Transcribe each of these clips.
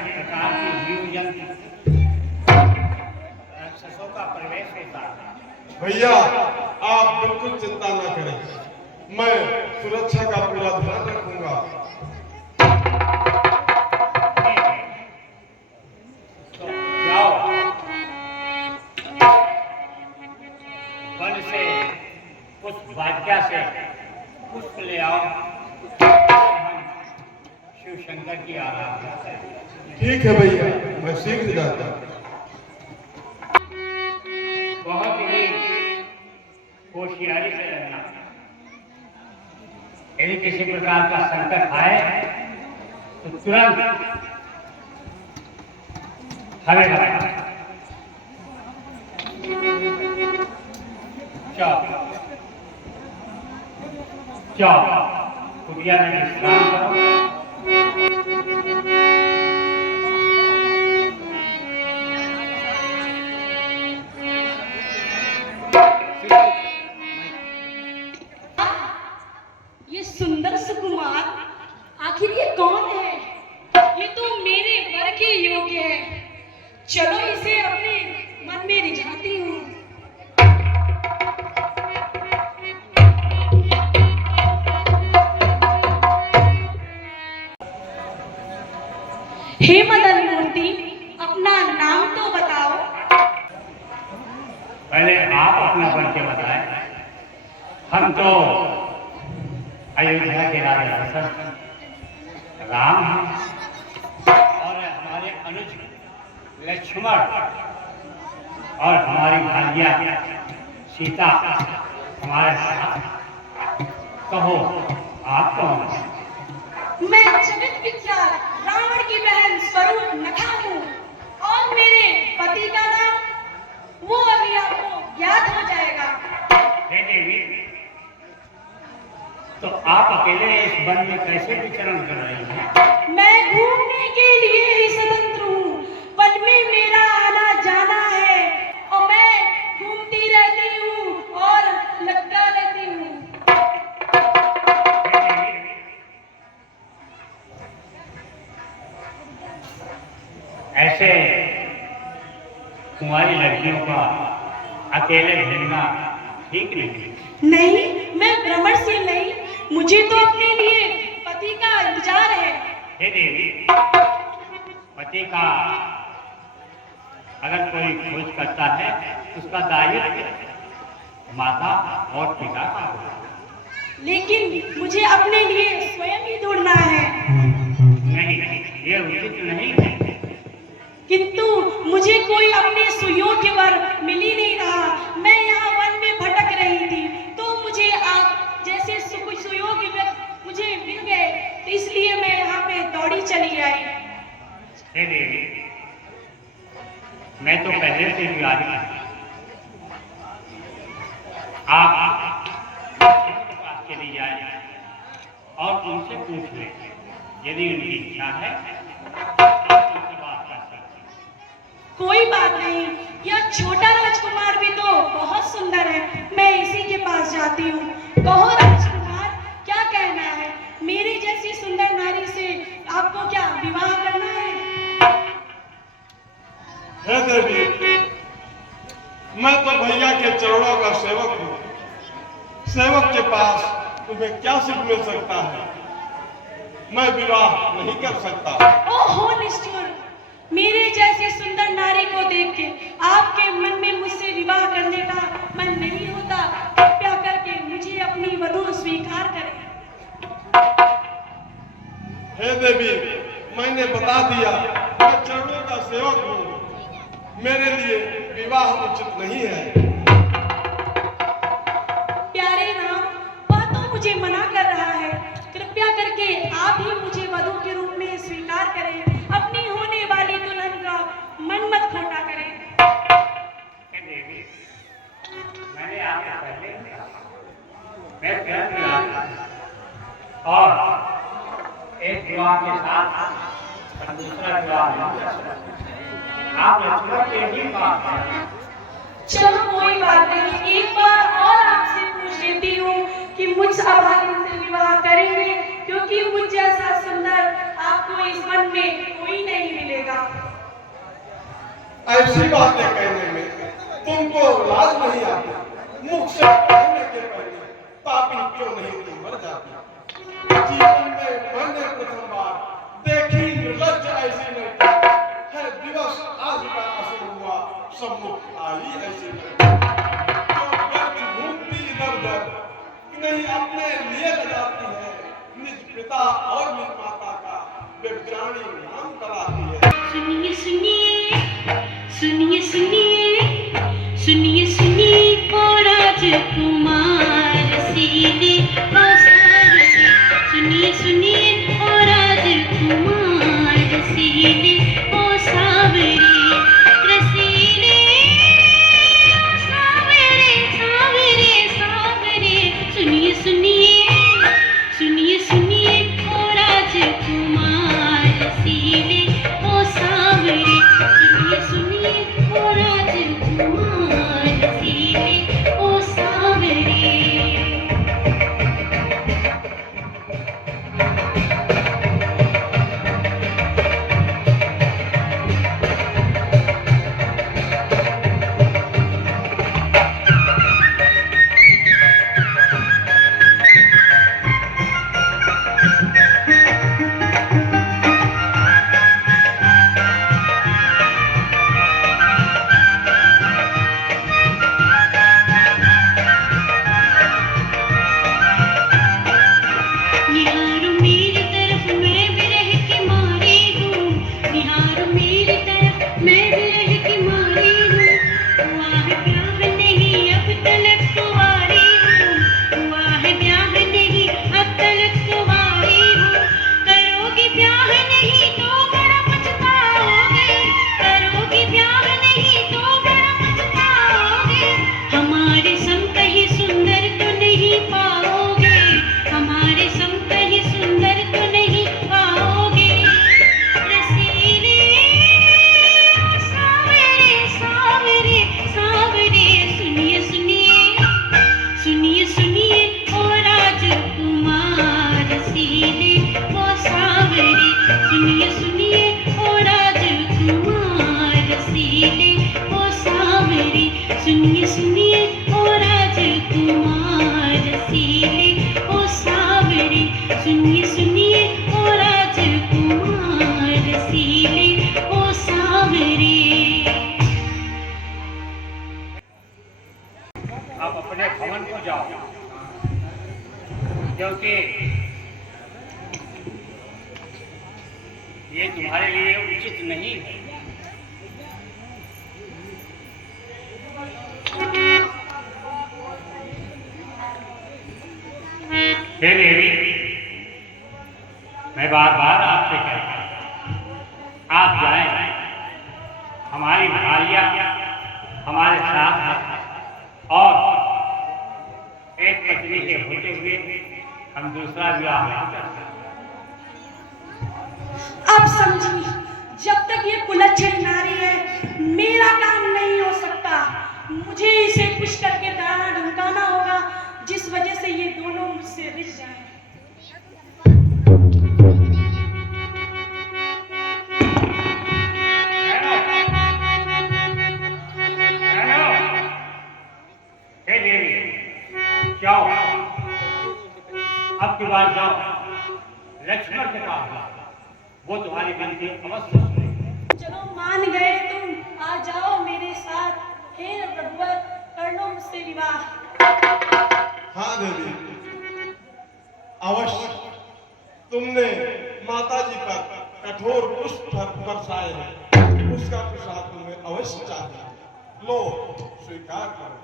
अनेक प्रकार के जीव जंतु राक्षसों का प्रवेश होता है। भैया आप बिल्कुल चिंता न करें, मैं सुरक्षा का पूरा ध्यान रखूंगा। तो जाओ वन से पुष्प वाटिका से पुष्प ले आओ, हम शिव शंकर की आराधना करें। ठीक है भैया, मैं शीघ्र जाता हूँ। बहुत ही होशियारी से रहना। यदि किसी प्रकार का संकट आए तो तुरंत हमें बताना। चलो चलो कुटिया में विश्राम करो। ये सुंदर सुकुमार आखिर ये कौन है? ये तो मेरे वर के योग्य है। चलो इसे अपने मन में रिझाती हूँ। हे मदन मूर्ति, अपना नाम तो बताओ। पहले आप अपना परिचय बताएं। हम तो अयोध्या के राजा दशरथ राम हैं और हमारे अनुज लक्ष्मण और हमारी भार्या सीता हमारे साथ। कहो आप कौन हैं? मैं जगत विख्यात रावण की बहन स्वरूप नखा हूँ और मेरे पति का नाम वो अभी आपको ज्ञात हो जाएगा। हे देवी, तो आप अकेले इस वन में कैसे विचरण कर रही हैं? मैं घूमने के लिए ही स्वतंत्र हूँ। वन में मेरा आना जाना है और मैं घूमती रहती हूँ और लगता रहती हूँ। हे देवी, ऐसे कुंवारी लड़कियों का अकेले घूमना ठीक नहीं। नहीं, मैं भ्रमणशील नहीं, मुझे तो अपने लिए पति का इंतजार है। हे देवी, पति का अगर कोई खोज करता है उसका दायित्व माता और पिता का होगा। लेकिन मुझे अपने लिए स्वयं ही ढूंढना है। नहीं, ये उचित नहीं है। किंतु मुझे कोई अपने सुयोग्य वर मिल ही नहीं रहा। मैं यहाँ वन में भटक रही थी तो मुझे आप जैसे सुयोग्य व्यक्ति मुझे मिल गए, तो इसलिए मैं यहाँ पे दौड़ी चली आई। हे देवी, मैं तो पहले से ही आदि हूं। आप शिव के पास चली जाए और उनसे पूछ लें। यदि उनकी इच्छा है तो आप उनसे बात कर सकते हैं। कोई बात नहीं, यह छोटा राजकुमार भी तो बहुत सुंदर है। मैं इसी के पास जाती हूँ। कहो राजकुमार, क्या कहना है? मेरी जैसी सुंदर नारी से आपको क्या विवाह करना है? हे देवी, मैं तो भैया के चरणों का सेवक हूँ। सेवक के पास तुम्हें क्या सुख मिल सकता है? मैं विवाह नहीं कर सकता। ओहो निष्ठुर, मेरे जैसी सुंदर नारी को देख के आपके मन में मुझसे विवाह करने का मन नहीं होता। कृपया करके मुझे अपनी वधू स्वीकार करें। हे देवी, मैंने बता दिया, मैं चरणों का सेवक हूँ। मेरे लिए विवाह उचित नहीं है। प्यारे राम, वह तो मुझे मना कर रहा है। कृपया करके आप ही मुझे वधू के रूप में स्वीकार करें। अपनी होने वाली दुल्हन का मन मत खोटा करें। हे देवी, मैंने आपको पहले ही कहा, मैं स्वयं विवाह करूंगा और एक विवाह के साथ हम दूसरा विवाह नहीं कर सकते। आप लक्ष्मण के ही बात है। चलो कोई बात नहीं, एक बार और आपसे पूछ लेती हूँ कि मुझ अभागिन से विवाह करेंगे, क्योंकि मुझ जैसा सुंदर आपको इस वन में कोई नहीं मिलेगा। ऐसी बातें कहने में तुमको लाज नहीं आती? मुख से कहने के पहले पापी क्यों नहीं तुम मर जाती? जीवन में मैंने प्रथम बार देखी निर्लज्ज ऐसी लड़की है। दिवस आज का असर हुआ, सम्मुख आई ऐसी लड़की जो व्यर्थ घूमती इधर उधर, नहीं अपने लिए लगाती है, निज पिता और निज माता का व्यभिचारी नाम कराती है। सुनिए सुनिए सुनिए सुनिए सुनिए सुनिए ओ राजकुमार सीने ओ सारे, सुनिए सुनिए ओ राजकुमार सीने ओ सावरे, रसीले ओ सावरे सावरे सावरे, सुनिए सुनिए सुनिए सुनिए ओ राजकुमार सीने ओ सावरे, सुनिए सुनिए ओ राजकुमार सीने ओ सावरे। निहारो मेरी तरफ मैं विरह की मारी हूँ, निहारो मेरी तरफ मैं विरह की मारी हूँ, हुआ है ब्याह नहीं अब तलक कुंवारी हूँ, हुआ है ब्याह नहीं अब तलक कुंवारी हूँ, करोगी ब्याह नहीं तो बड़ा पछताओगे, करोगी ब्याह नहीं तो बड़ा पछताओगे, हमारे संग कहीं सुंदर तो नहीं पाओगे, हमारे संग कहीं सुंदर तो नहीं पाओगे, रसीले सावरे सावरे सावरे, सुनिए सुनिए सुनिए सुनिए ओ राजकुमार सीने ओ सावरे, सुनिए सुनिए ओ राजकुमार सीने ओ सावरे, सुनिए सुनिए ओ राजकुमार सीने ओ सावरे, सुनिए सुनिए ओ राजकुमार सीने ओ सावरे। आप अपने भवन को जाओ, क्योंकि ये तुम्हारे लिए उचित नहीं है। हे देवी, मैं बार बार आपसे कहता हूं, आप जाएं, हमारी भालिया हमारे साथ है और एक पत्नी के होते हुए हम दूसरा विवाह नहीं कर सकते। अब समझी, जब तक ये कुलच्छनी नारी है मेरा काम नहीं हो सकता, मुझे इसे कुछ करके दाना ढंकाना होगा, जिस वजह से ये दोनों मुझसे रिझ जाएं। हे देवी, जाओ, अब की बार जाओ लक्ष्मण के पास, वो तुम्हारी विनती अवश्य सुनेगा। चलो मान गए तुम, आ जाओ मेरे साथ, हे रघुवर कर लो मुझसे विवाह। हाँ देवी, अवश्य। तुमने माताजी पर कठोर पुष्प बरसाए हैं, उसका प्रसाद तुम्हें अवश्य चाहिए। लो, स्वीकार करो।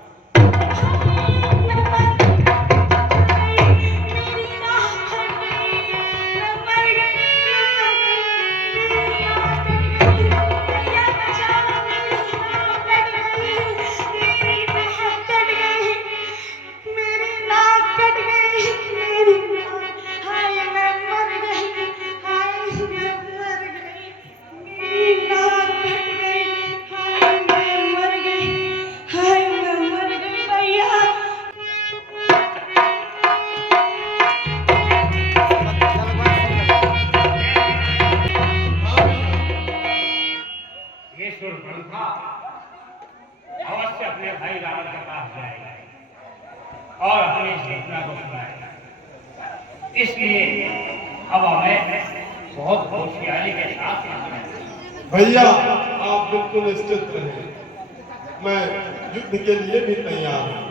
अपने भाई रावण के पास जाएगा और अपनी इस घटना को सुनाएगा। इसलिए अब हमें बहुत होशियारी के साथ रहना है। भैया आप बिल्कुल निश्चित रहे, मैं युद्ध के लिए भी तैयार हूँ।